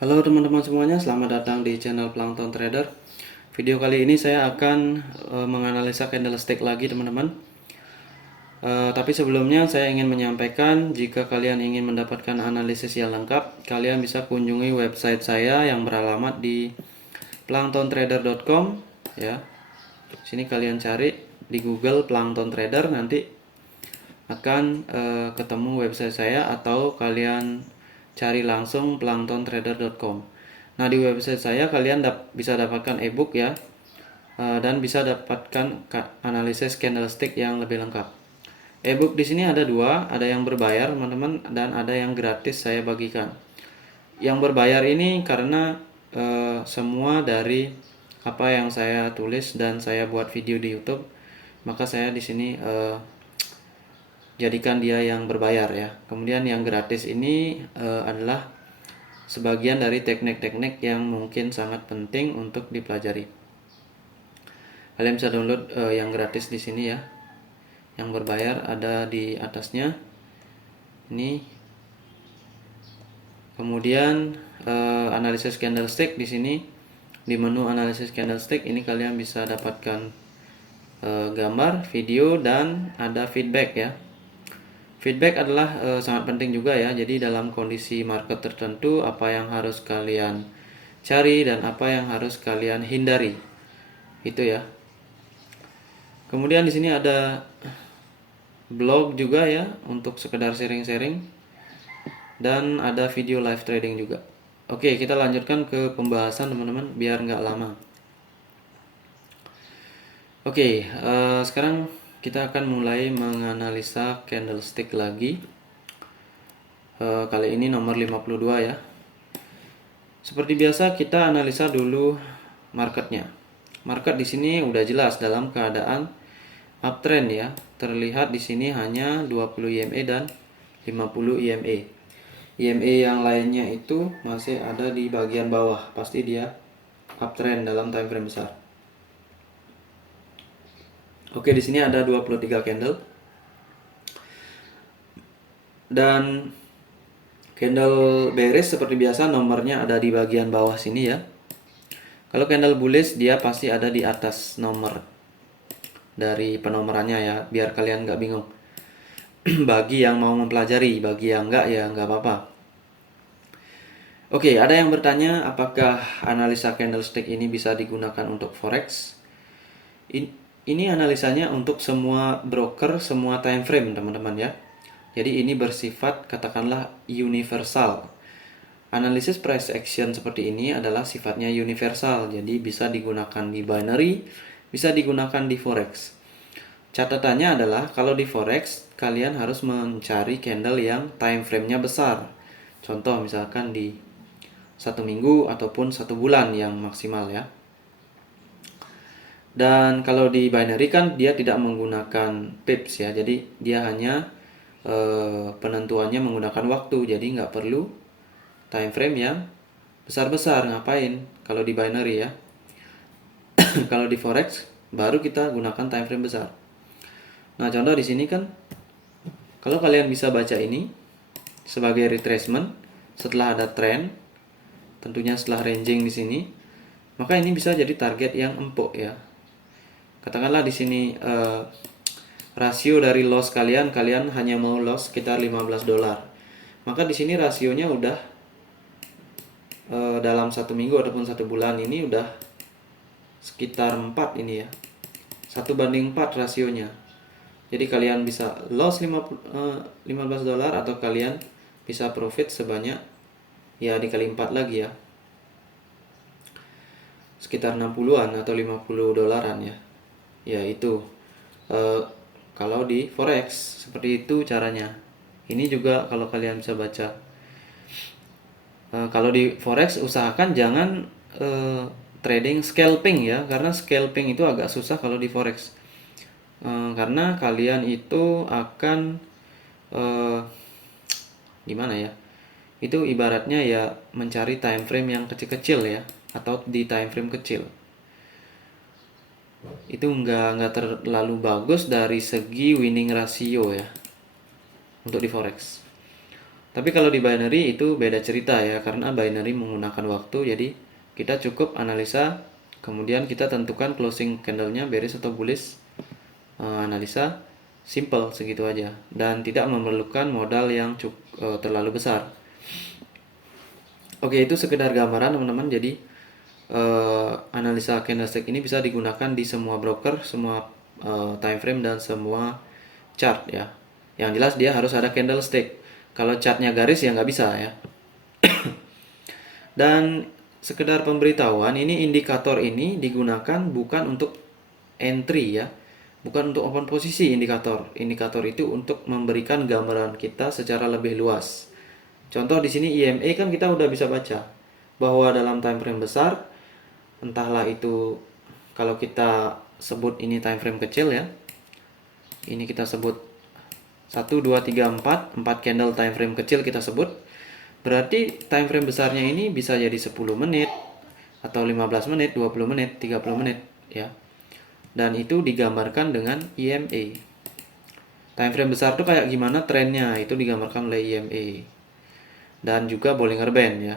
Halo teman-teman semuanya, selamat datang di channel Plankton Trader. Video kali ini saya akan menganalisa candlestick lagi teman-teman. Tapi sebelumnya saya ingin menyampaikan, jika kalian ingin mendapatkan analisis yang lengkap, kalian bisa kunjungi website saya yang beralamat di planktontrader.com ya. Sini kalian cari di Google Plankton Trader, nanti akan ketemu website saya, atau kalian cari langsung planktontrader.com. Nah, di website saya kalian bisa dapatkan ebook ya, dan bisa dapatkan analisis candlestick yang lebih lengkap. Ebook di sini ada dua, ada yang berbayar teman-teman dan ada yang gratis saya bagikan. Yang berbayar ini karena semua dari apa yang saya tulis dan saya buat video di YouTube, maka saya di sini jadikan dia yang berbayar ya. Kemudian yang gratis ini adalah sebagian dari teknik-teknik yang mungkin sangat penting untuk dipelajari. Kalian bisa download yang gratis di sini ya. Yang berbayar ada di atasnya. Ini. Kemudian analisis candlestick di sini, di menu analisis candlestick ini kalian bisa dapatkan gambar, video, dan ada feedback ya. Feedback adalah sangat penting juga ya. Jadi dalam kondisi market tertentu, apa yang harus kalian cari dan apa yang harus kalian hindari. Itu ya. Kemudian di sini ada blog juga ya untuk sekedar sharing-sharing, dan ada video live trading juga. Oke, kita lanjutkan ke pembahasan teman-teman biar nggak lama. Oke, sekarang kita akan mulai menganalisa candlestick lagi. Kali ini nomor 52 ya. Seperti biasa kita analisa dulu marketnya. Market di sini udah jelas dalam keadaan uptrend ya. Terlihat di sini hanya 20 EMA dan 50 EMA. EMA yang lainnya itu masih ada di bagian bawah, pasti dia uptrend dalam time frame besar. Oke, di sini ada 23 candle. Dan candle bearish seperti biasa nomornya ada di bagian bawah sini ya. Kalau candle bullish dia pasti ada di atas nomor dari penomorannya ya, biar kalian nggak bingung. Bagi yang mau mempelajari, bagi yang nggak ya nggak apa-apa. Oke, ada yang bertanya apakah analisa candlestick ini bisa digunakan untuk forex? Ini analisanya untuk semua broker, semua time frame teman-teman ya. Jadi ini bersifat katakanlah universal. Analisis price action seperti ini adalah sifatnya universal. Jadi bisa digunakan di binary, bisa digunakan di forex. Catatannya adalah kalau di forex kalian harus mencari candle yang time frame-nya besar. Contoh misalkan di 1 minggu ataupun 1 bulan yang maksimal ya. Dan kalau di binary kan dia tidak menggunakan pips ya, jadi dia hanya penentuannya menggunakan waktu, jadi nggak perlu time frame yang besar-besar. Ngapain kalau di binary ya? Kalau di forex baru kita gunakan time frame besar. Nah, contoh di sini kan kalau kalian bisa baca ini sebagai retracement setelah ada trend, tentunya setelah ranging di sini, maka ini bisa jadi target yang empuk ya. Katakanlah di sini rasio dari loss kalian hanya mau loss sekitar 15 dolar. Maka di sini rasionya udah dalam 1 minggu ataupun 1 bulan ini udah sekitar 4 ini ya. 1:4 rasionya. Jadi kalian bisa loss 15 dolar atau kalian bisa profit sebanyak ya dikali 4 lagi ya. Sekitar 60-an atau 50 dolaran ya. Ya itu kalau di forex seperti itu caranya. Ini juga kalau kalian bisa baca. Kalau di forex usahakan jangan trading scalping ya, karena scalping itu agak susah kalau di forex. Karena kalian itu akan gimana ya? Itu ibaratnya ya mencari time frame yang kecil-kecil ya, atau di time frame kecil. Itu nggak terlalu bagus dari segi winning ratio ya untuk di forex. Tapi kalau di binary itu beda cerita ya, karena binary menggunakan waktu, jadi kita cukup analisa, kemudian kita tentukan closing candlenya bearish atau bullish, analisa simple segitu aja, dan tidak memerlukan modal yang terlalu besar. Oke, itu sekedar gambaran teman-teman. Jadi analisa candlestick ini bisa digunakan di semua broker, semua time frame dan semua chart ya. Yang jelas dia harus ada candlestick. Kalau chartnya garis ya nggak bisa ya. Dan sekedar pemberitahuan, ini indikator ini digunakan bukan untuk entry ya, bukan untuk open posisi. Indikator itu untuk memberikan gambaran kita secara lebih luas. Contoh di sini EMA kan kita udah bisa baca bahwa dalam time frame besar, entahlah itu kalau kita sebut ini time frame kecil ya, ini kita sebut 1, 2, 3, 4 candle time frame kecil kita sebut. Berarti time frame besarnya ini bisa jadi 10 menit atau 15 menit, 20 menit, 30 menit ya. Dan itu digambarkan dengan EMA. Time frame besar tuh kayak gimana trennya, itu digambarkan oleh EMA. Dan juga Bollinger Band ya.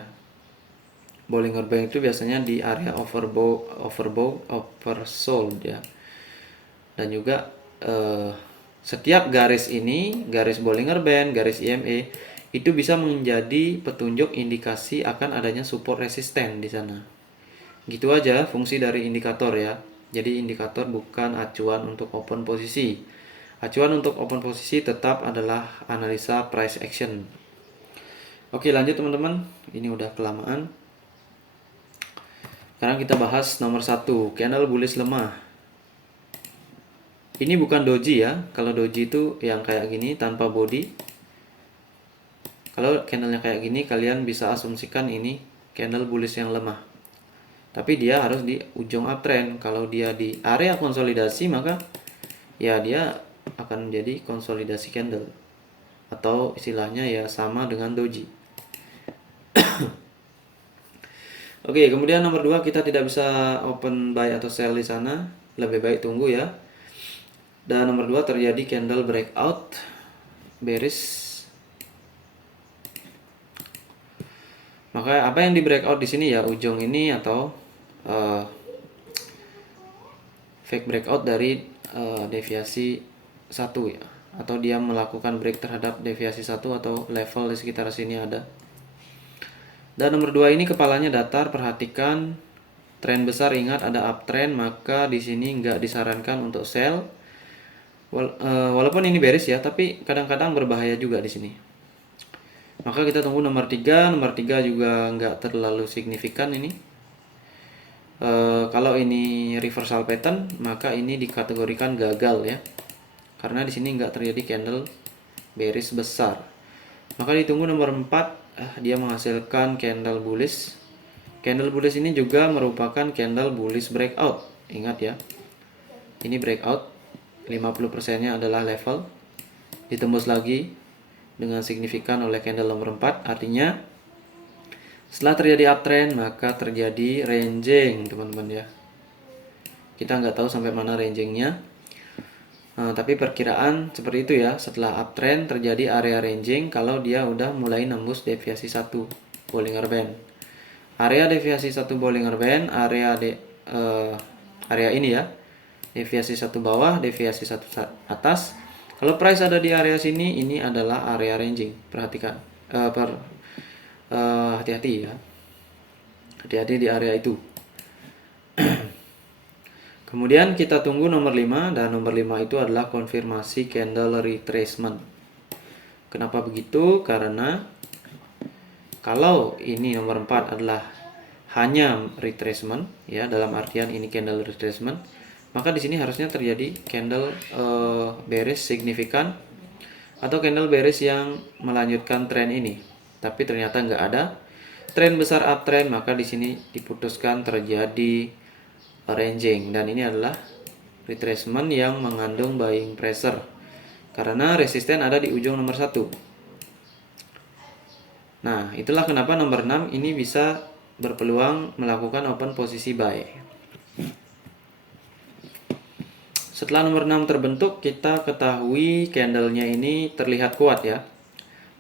Bollinger Band itu biasanya di area overbought, oversold ya. Dan juga setiap garis ini, garis Bollinger Band, garis EMA, itu bisa menjadi petunjuk indikasi akan adanya support resisten di sana. Gitu aja fungsi dari indikator ya. Jadi indikator bukan acuan untuk open posisi. Acuan untuk open posisi tetap adalah analisa price action. Oke, lanjut teman-teman. Ini udah kelamaan. Sekarang kita bahas nomor 1, candle bullish lemah. Ini bukan doji ya. Kalau doji itu yang kayak gini tanpa body. Kalau candlenya kayak gini, kalian bisa asumsikan ini candle bullish yang lemah. Tapi dia harus di ujung uptrend. Kalau dia di area konsolidasi, maka ya dia akan menjadi konsolidasi candle. Atau istilahnya ya sama dengan doji. Oke, kemudian nomor 2, kita tidak bisa open buy atau sell di sana. Lebih baik tunggu ya. Dan nomor 2, terjadi candle breakout bearish. Maka apa yang di breakout di sini ya, ujung ini atau fake breakout dari deviasi 1 ya, atau dia melakukan break terhadap deviasi 1 atau level di sekitar sini ada. Dan nomor 2 ini kepalanya datar, perhatikan tren besar, ingat ada uptrend, maka di sini nggak disarankan untuk sell. Walaupun ini bearish ya, tapi kadang-kadang berbahaya juga di sini. Maka kita tunggu nomor 3. Nomor 3 juga nggak terlalu signifikan ini. Kalau ini reversal pattern, maka ini dikategorikan gagal ya. Karena di sini nggak terjadi candle bearish besar. Maka ditunggu nomor 4. Dia menghasilkan candle bullish. Candle bullish ini juga merupakan candle bullish breakout. Ingat ya. Ini breakout. 50%-nya adalah level. Ditembus lagi dengan signifikan oleh candle nomor 4, artinya setelah terjadi uptrend maka terjadi ranging teman-teman ya. Kita nggak tahu sampai mana rangingnya, tapi perkiraan seperti itu ya. Setelah uptrend terjadi area ranging kalau dia udah mulai nembus deviasi 1 Bollinger Band. Area deviasi 1 Bollinger Band, area ini ya, deviasi 1 bawah, deviasi 1 atas. Kalau price ada di area sini, ini adalah area ranging. Perhatikan, hati-hati ya. Hati-hati di area itu. Kemudian kita tunggu nomor 5, dan nomor 5 itu adalah konfirmasi candle retracement. Kenapa begitu? Karena kalau ini nomor 4 adalah hanya retracement ya, dalam artian ini candle retracement, maka di sini harusnya terjadi candle bearish signifikan atau candle bearish yang melanjutkan tren ini. Tapi ternyata nggak ada tren besar uptrend, maka di sini diputuskan terjadi ranging, dan ini adalah retracement yang mengandung buying pressure karena resisten ada di ujung nomor 1. Nah, itulah kenapa nomor 6 ini bisa berpeluang melakukan open posisi buy. Setelah nomor 6 terbentuk, kita ketahui candlenya ini terlihat kuat ya.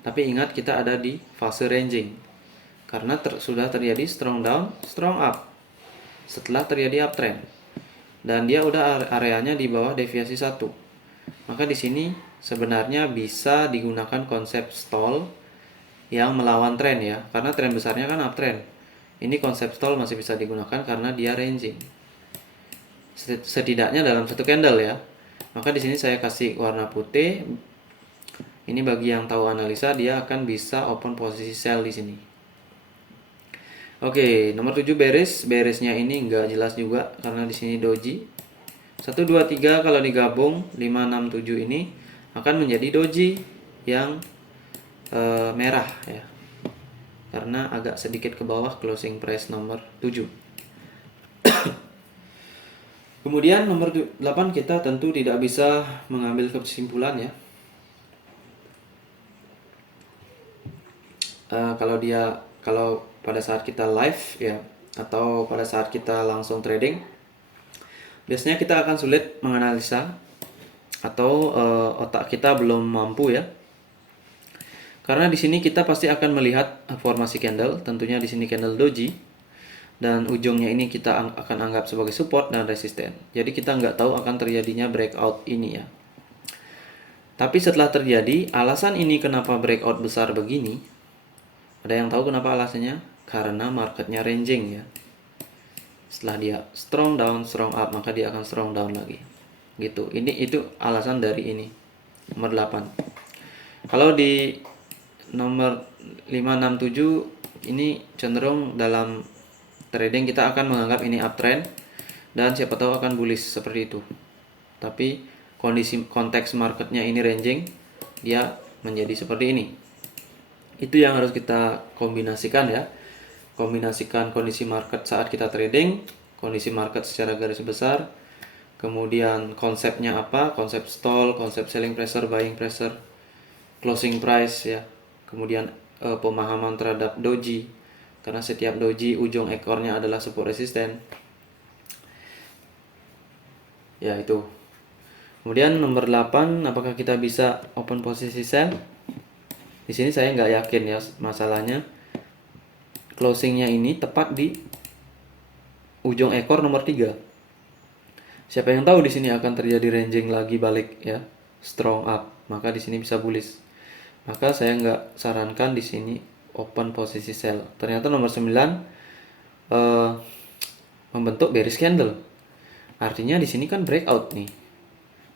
Tapi ingat kita ada di fase ranging. Karena sudah terjadi strong down, strong up. Setelah terjadi uptrend. Dan dia udah areanya di bawah deviasi 1. Maka di sini sebenarnya bisa digunakan konsep stall yang melawan tren ya. Karena tren besarnya kan uptrend. Ini konsep stall masih bisa digunakan karena dia ranging. Setidaknya dalam satu candle ya. Maka di sini saya kasih warna putih. Ini bagi yang tahu analisa, dia akan bisa open posisi sell di sini. Oke, nomor 7 bearish. Bearishnya ini nggak jelas juga karena di sini doji. 1 2 3 kalau digabung 5 6 7 ini akan menjadi doji yang merah ya. Karena agak sedikit ke bawah closing price nomor 7. Kemudian nomor 8 kita tentu tidak bisa mengambil kesimpulan ya. Kalau pada saat kita live ya, atau pada saat kita langsung trading, biasanya kita akan sulit menganalisa atau otak kita belum mampu ya. Karena di sini kita pasti akan melihat formasi candle, tentunya di sini candle doji, dan ujungnya ini kita akan anggap sebagai support dan resisten. Jadi kita nggak tahu akan terjadinya breakout ini ya. Tapi setelah terjadi, alasan ini kenapa breakout besar begini, ada yang tahu kenapa alasannya? Karena marketnya ranging ya. Setelah dia strong down, strong up, maka dia akan strong down lagi. Gitu. Itu alasan dari ini. Nomor 8. Kalau di nomor 5 6 7 ini cenderung dalam trading kita akan menganggap ini uptrend dan siapa tahu akan bullish seperti itu. Tapi konteks marketnya ini ranging, dia menjadi seperti ini. Itu yang harus kita kombinasikan ya. Kombinasikan kondisi market saat kita trading, kondisi market secara garis besar, kemudian konsepnya apa, konsep stall, konsep selling pressure, buying pressure, closing price ya. Kemudian pemahaman terhadap doji, karena setiap doji ujung ekornya adalah support resisten. Ya itu. Kemudian nomor 8, apakah kita bisa open posisi sell? Di sini saya nggak yakin ya, masalahnya closingnya ini tepat di ujung ekor nomor 3. Siapa yang tahu di sini akan terjadi ranging lagi balik ya, strong up, maka di sini bisa bullish. Maka saya nggak sarankan di sini open posisi sell. Ternyata nomor 9 membentuk bearish candle. Artinya di sini kan breakout nih.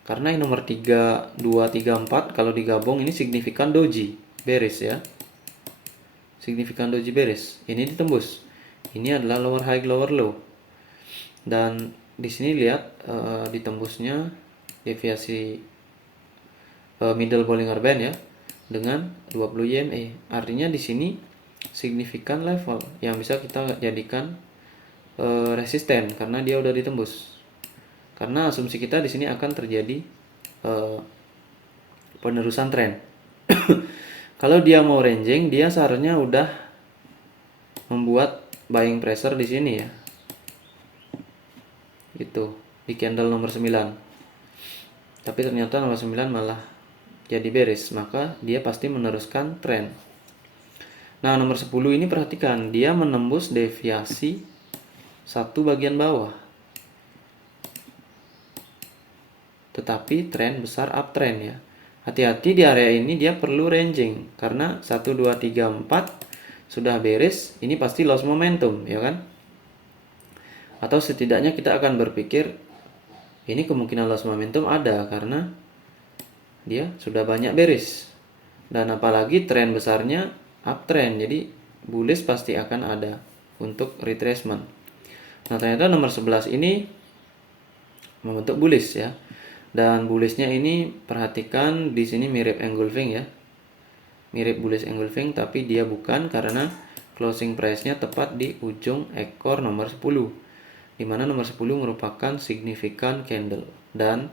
Karena yang nomor 3, 2, 3, 4 kalau digabung ini signifikan doji bearish ya. Signifikan doji bearish. Ini ditembus. Ini adalah lower high, lower low. Dan di sini lihat ditembusnya deviasi middle Bollinger Band ya dengan 20 EMA. Artinya di sini signifikan level yang bisa kita jadikan resisten karena dia udah ditembus. Karena asumsi kita di sini akan terjadi penerusan tren. Kalau dia mau ranging, dia seharusnya udah membuat buying pressure di sini ya. Gitu, di candle nomor 9. Tapi ternyata nomor 9 malah jadi bearish, maka dia pasti meneruskan tren. Nah, nomor 10 ini perhatikan, dia menembus deviasi satu bagian bawah. Tetapi tren besar uptrend ya. Hati-hati di area ini dia perlu ranging karena 1 2 3 4 sudah bearish, ini pasti loss momentum ya kan? Atau setidaknya kita akan berpikir ini kemungkinan loss momentum ada karena dia sudah banyak bearish. Dan apalagi tren besarnya uptrend, jadi bullish pasti akan ada untuk retracement. Nah, ternyata nomor 11 ini membentuk bullish ya. Dan bullishnya ini perhatikan di sini mirip engulfing ya. Mirip bullish engulfing, tapi dia bukan karena closing price-nya tepat di ujung ekor nomor 10. Di mana nomor 10 merupakan signifikan candle dan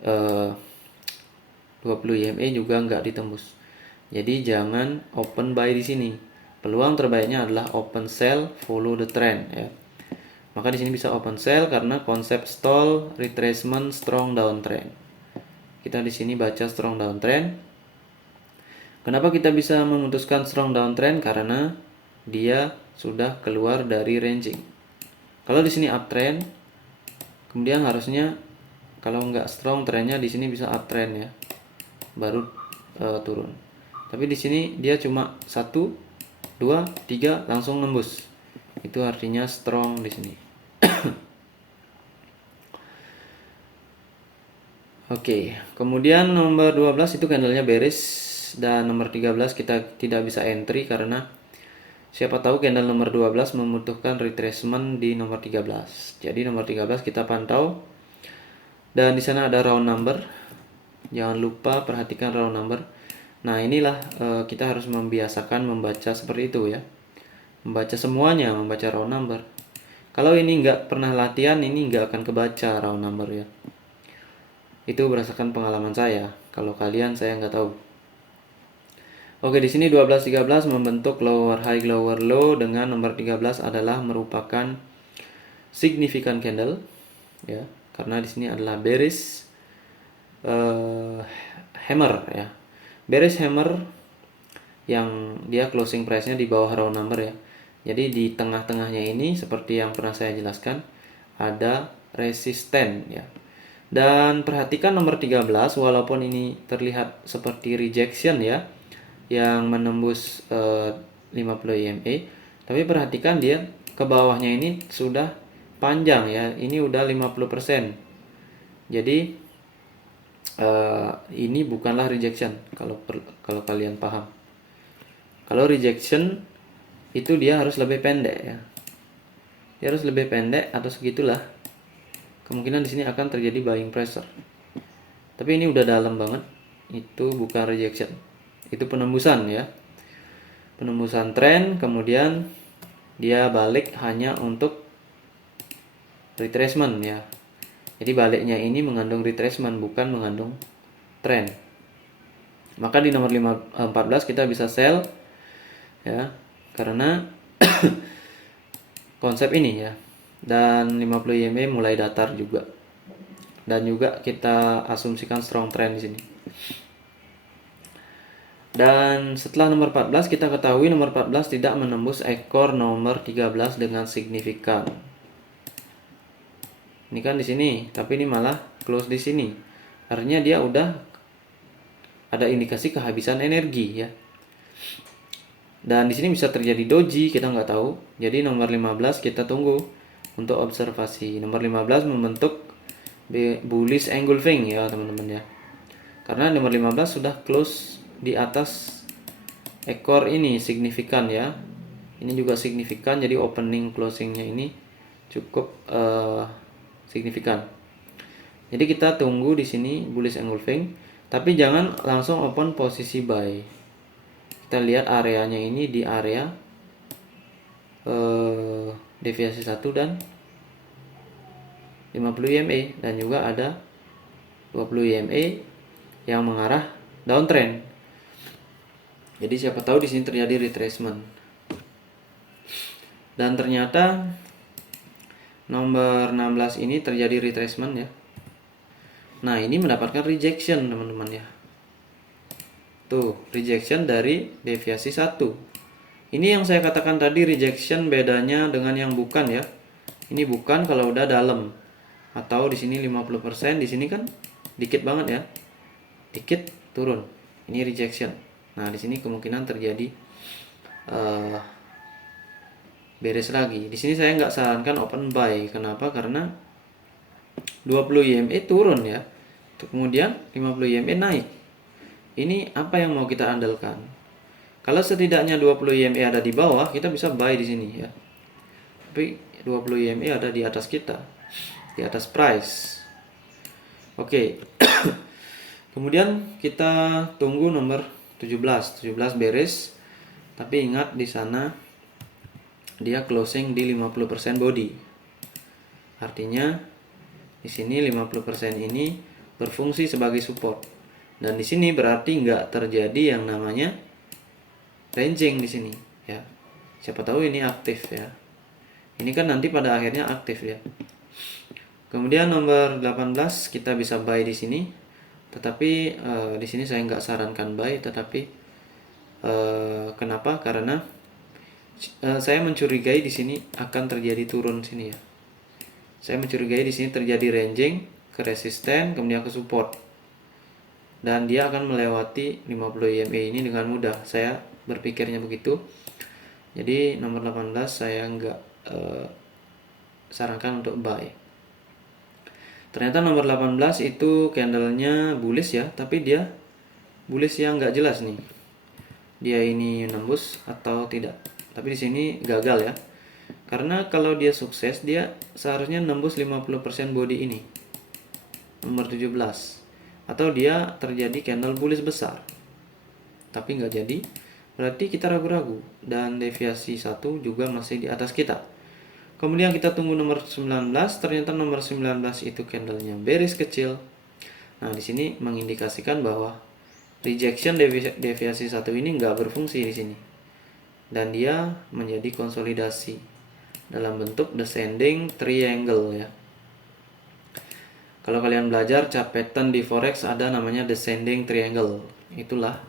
20 EMA juga nggak ditembus. Jadi jangan open buy di sini. Peluang terbaiknya adalah open sell, follow the trend ya. Maka di sini bisa open sell karena konsep stall, retracement, strong downtrend. Kita di sini baca strong downtrend. Kenapa kita bisa memutuskan strong downtrend? Karena dia sudah keluar dari ranging. Kalau di sini uptrend, kemudian harusnya kalau nggak strong trendnya di sini bisa uptrend ya, baru turun. Tapi di sini dia cuma 1, 2, 3 langsung nembus. Itu artinya strong di sini. Oke, kemudian nomor 12 itu candlenya bearish, dan nomor 13 kita tidak bisa entry karena siapa tahu candle nomor 12 membutuhkan retracement di nomor 13. Jadi nomor 13 kita pantau. Dan di sana ada round number. Jangan lupa perhatikan round number. Nah, inilah kita harus membiasakan membaca seperti itu ya. Membaca semuanya, membaca round number. Kalau ini nggak pernah latihan, ini nggak akan kebaca round number ya. Itu berdasarkan pengalaman saya. Kalau kalian saya nggak tahu. Oke, di sini 12-13 membentuk lower high lower low, dengan nomor 13 adalah merupakan significant candle ya. Karena di sini adalah bearish hammer ya. Bearish hammer yang dia closing price-nya di bawah round number ya. Jadi di tengah-tengahnya ini seperti yang pernah saya jelaskan ada resisten ya. Dan perhatikan nomor 13, walaupun ini terlihat seperti rejection ya, yang menembus 50 EMA, tapi perhatikan dia ke bawahnya ini sudah panjang ya, ini udah 50%. Jadi ini bukanlah rejection kalau kalian paham. Kalau rejection itu dia harus lebih pendek ya. Dia harus lebih pendek atau segitulah. Kemungkinan di sini akan terjadi buying pressure. Tapi ini udah dalam banget. Itu bukan rejection. Itu penembusan ya. Penembusan tren, kemudian dia balik hanya untuk retracement ya. Jadi baliknya ini mengandung retracement, bukan mengandung tren. Maka di nomor 14 kita bisa sell ya, karena konsep ini ya. Dan 50 EMA mulai datar juga. Dan juga kita asumsikan strong trend di sini. Dan setelah nomor 14 kita ketahui nomor 14 tidak menembus ekor nomor 13 dengan signifikan. Ini kan di sini, tapi ini malah close di sini. Artinya dia udah ada indikasi kehabisan energi ya. Dan di sini bisa terjadi doji, kita nggak tahu. Jadi nomor 15 kita tunggu untuk observasi. Nomor 15 membentuk bullish engulfing ya teman-teman ya. Karena nomor 15 sudah close di atas ekor ini signifikan ya. Ini juga signifikan, jadi opening closingnya ini cukup signifikan. Jadi kita tunggu di sini bullish engulfing, tapi jangan langsung open posisi buy. Kita lihat areanya ini di area deviasi 1 dan 50 EMA, dan juga ada 20 EMA yang mengarah downtrend. Jadi siapa tahu di sini terjadi retracement. Dan ternyata nomor 16 ini terjadi retracement ya. Nah, ini mendapatkan rejection teman-teman ya. Tuh, rejection dari deviasi 1. Ini yang saya katakan tadi rejection bedanya dengan yang bukan ya. Ini bukan kalau udah dalam. Atau di sini 50%, di sini kan dikit banget ya. Dikit turun. Ini rejection. Nah, di sini kemungkinan terjadi beres lagi. Di sini saya nggak sarankan open buy. Kenapa? Karena 20 EMA turun ya. Kemudian 50 EMA naik. Ini apa yang mau kita andalkan? Kalau setidaknya 20 EMA ada di bawah, kita bisa buy di sini ya. Tapi 20 EMA ada di atas kita, di atas price. Oke. Kemudian kita tunggu nomor 17 beres. Tapi ingat di sana dia closing di 50% body. Artinya di sini 50% ini berfungsi sebagai support. Dan di sini berarti nggak terjadi yang namanya ranging di sini ya. Siapa tahu ini aktif ya. Ini kan nanti pada akhirnya aktif ya. Kemudian nomor 18 kita bisa buy di sini. Tetapi di sini saya nggak sarankan buy, tetapi Kenapa? Karena saya mencurigai di sini akan terjadi turun sini ya. Saya mencurigai di sini terjadi ranging ke resisten, kemudian ke support. Dan dia akan melewati 50 EMA ini dengan mudah. Saya berpikirnya begitu. Jadi nomor 18 saya nggak sarankan untuk buy. Ternyata nomor 18 itu candlenya bullish ya, tapi dia bullish yang nggak jelas nih. Dia ini nembus atau tidak. Tapi di sini gagal ya. Karena kalau dia sukses, dia seharusnya nembus 50% body ini. Nomor 17. Atau dia terjadi candle bullish besar. Tapi nggak jadi. Berarti kita ragu-ragu. Dan deviasi 1 juga masih di atas kita. Kemudian kita tunggu nomor 19. Ternyata nomor 19 itu candlenya bearish kecil. Nah, di sini mengindikasikan bahwa rejection deviasi 1 ini nggak berfungsi di sini. Dan dia menjadi konsolidasi dalam bentuk descending triangle ya. Kalau kalian belajar chart pattern di forex ada namanya descending triangle. Itulah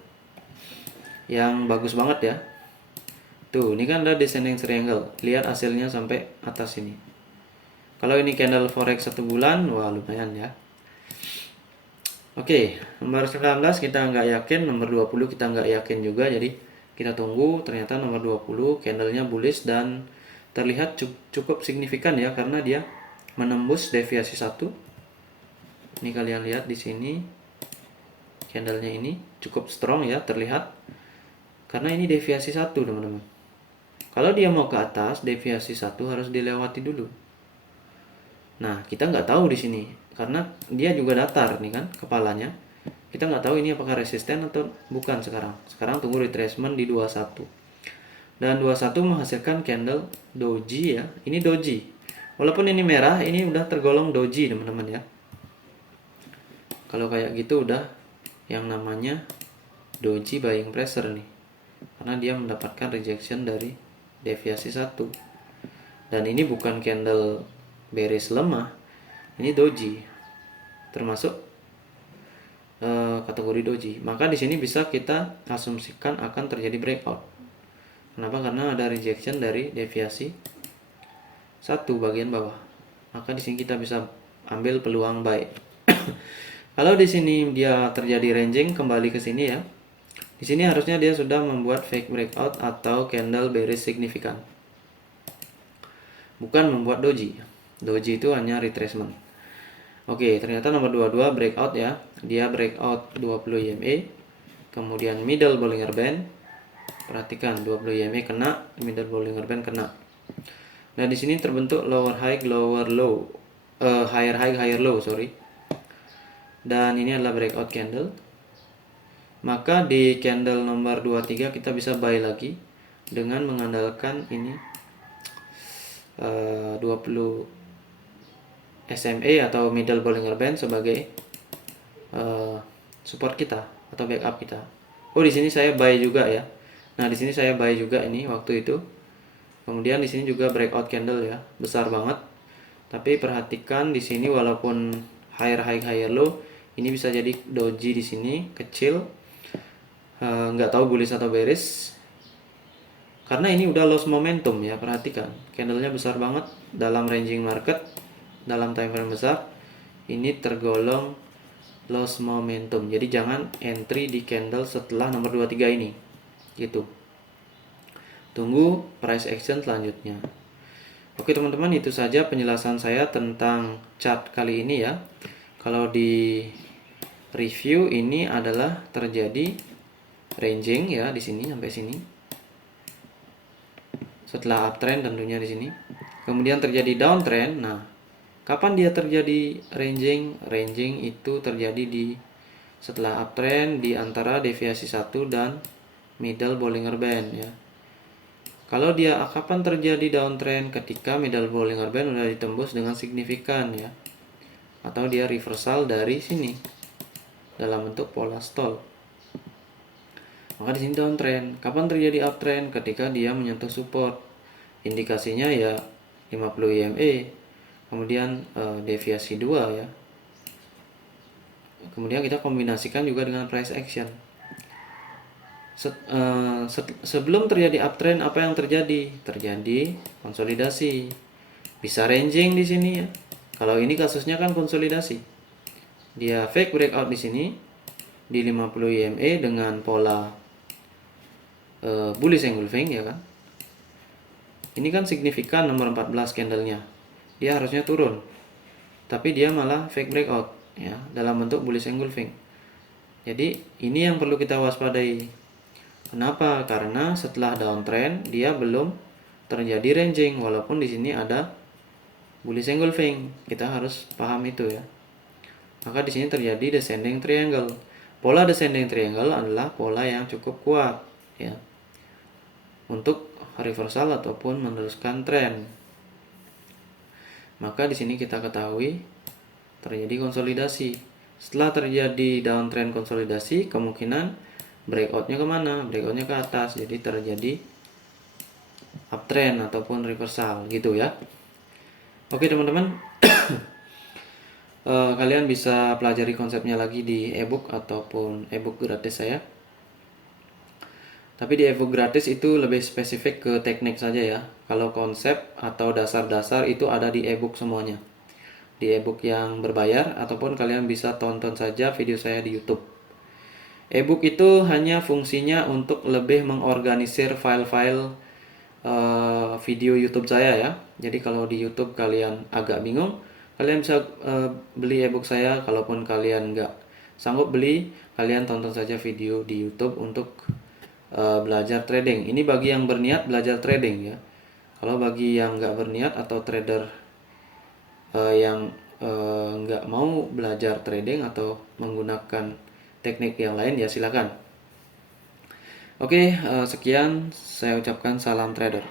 yang bagus banget ya. Tuh, ini kan ada descending triangle. Lihat hasilnya sampai atas ini. Kalau ini candle forex 1 bulan, wah lumayan ya. Oke, nomor 19 kita nggak yakin, nomor 20 kita nggak yakin juga. Jadi kita tunggu. Ternyata nomor 20 candlenya bullish dan terlihat cukup signifikan ya, karena dia menembus deviasi 1. Ini kalian lihat di sini candlenya ini cukup strong ya, terlihat karena ini deviasi 1 teman-teman. Kalau dia mau ke atas, deviasi 1 harus dilewati dulu. Nah, kita nggak tahu di sini karena dia juga datar nih kan kepalanya. Kita nggak tahu ini apakah resisten atau bukan sekarang. Sekarang tunggu retracement di 21. Dan 21 menghasilkan candle doji ya. Ini doji. Walaupun ini merah, ini udah tergolong doji teman-teman ya. Kalau kayak gitu udah yang namanya doji buying pressure nih. Karena dia mendapatkan rejection dari deviasi 1. Dan ini bukan candle bearish lemah. Ini doji. Termasuk kategori doji. Maka di sini bisa kita asumsikan akan terjadi breakout. Kenapa? Karena ada rejection dari deviasi 1 bagian bawah. Maka di sini kita bisa ambil peluang buy. Kalau di sini dia terjadi ranging kembali ke sini ya. Di sini harusnya dia sudah membuat fake breakout atau candle bearish signifikan. Bukan membuat doji. Doji itu hanya retracement. Oke, ternyata nomor 22 breakout ya. Dia breakout 20 EMA. Kemudian middle Bollinger Band. Perhatikan 20 EMA kena, middle Bollinger Band kena. Nah, di sini terbentuk lower high, lower low. Higher high, higher low, sorry. Dan ini adalah breakout candle. Maka di candle nomor 23 kita bisa buy lagi dengan mengandalkan ini 20 SMA atau middle Bollinger Band sebagai support kita atau backup kita. Oh, di sini saya buy juga ya. Nah, di sini saya buy juga ini waktu itu. Kemudian di sini juga breakout candle ya, besar banget. Tapi perhatikan di sini walaupun higher high higher low, ini bisa jadi doji di sini kecil. Nggak tahu bullish atau bearish. Karena ini udah lost momentum ya, perhatikan. Candlenya besar banget dalam ranging market, dalam time frame besar. Ini tergolong lost momentum. Jadi jangan entry di candle setelah nomor 23 ini. Gitu. Tunggu price action selanjutnya. Oke teman-teman, itu saja penjelasan saya tentang chart kali ini ya. Kalau di review ini adalah terjadi ranging ya di sini sampai sini. Setelah uptrend tentunya di sini. Kemudian terjadi downtrend. Nah, kapan dia terjadi ranging? Ranging itu terjadi di setelah uptrend di antara deviasi 1 dan middle Bollinger Band ya. Kalau dia kapan terjadi downtrend? Ketika middle Bollinger Band udah ditembus dengan signifikan ya. Atau dia reversal dari sini dalam bentuk pola stall. Maka di sini downtrend. Kapan terjadi uptrend? Ketika dia menyentuh support. Indikasinya ya 50 EMA. Kemudian deviasi 2 ya. Kemudian kita kombinasikan juga dengan price action. Sebelum terjadi uptrend, apa yang terjadi? Terjadi konsolidasi. Bisa ranging di sini ya. Kalau ini kasusnya kan konsolidasi. Dia fake breakout di sini di 50 EMA dengan pola bullish engulfing ya kan. Ini kan signifikan nomor 14 candlenya. Dia harusnya turun. Tapi dia malah fake breakout ya dalam bentuk bullish engulfing. Jadi ini yang perlu kita waspadai. Kenapa? Karena setelah downtrend dia belum terjadi ranging walaupun di sini ada bullish engulfing. Kita harus paham itu ya. Maka di sini terjadi descending triangle. Pola descending triangle adalah pola yang cukup kuat ya untuk reversal ataupun meneruskan tren. Maka di sini kita ketahui terjadi konsolidasi. Setelah terjadi downtrend konsolidasi, kemungkinan breakoutnya kemana? Breakoutnya ke atas, jadi terjadi uptrend ataupun reversal gitu ya. Oke teman-teman, kalian bisa pelajari konsepnya lagi di ebook ataupun ebook gratis saya. Tapi di ebook gratis itu lebih spesifik ke teknik saja ya. Kalau konsep atau dasar-dasar itu ada di ebook semuanya. Di ebook yang berbayar ataupun kalian bisa tonton saja video saya di YouTube. Ebook itu hanya fungsinya untuk lebih mengorganisir file-file video YouTube saya ya. Jadi kalau di YouTube kalian agak bingung, kalian bisa beli ebook saya. Kalaupun kalian nggak sanggup beli, kalian tonton saja video di YouTube untuk belajar trading. Ini bagi yang berniat belajar trading ya. Kalau bagi yang nggak berniat atau trader yang nggak mau belajar trading atau menggunakan teknik yang lain ya silakan. Oke, sekian saya ucapkan salam trader.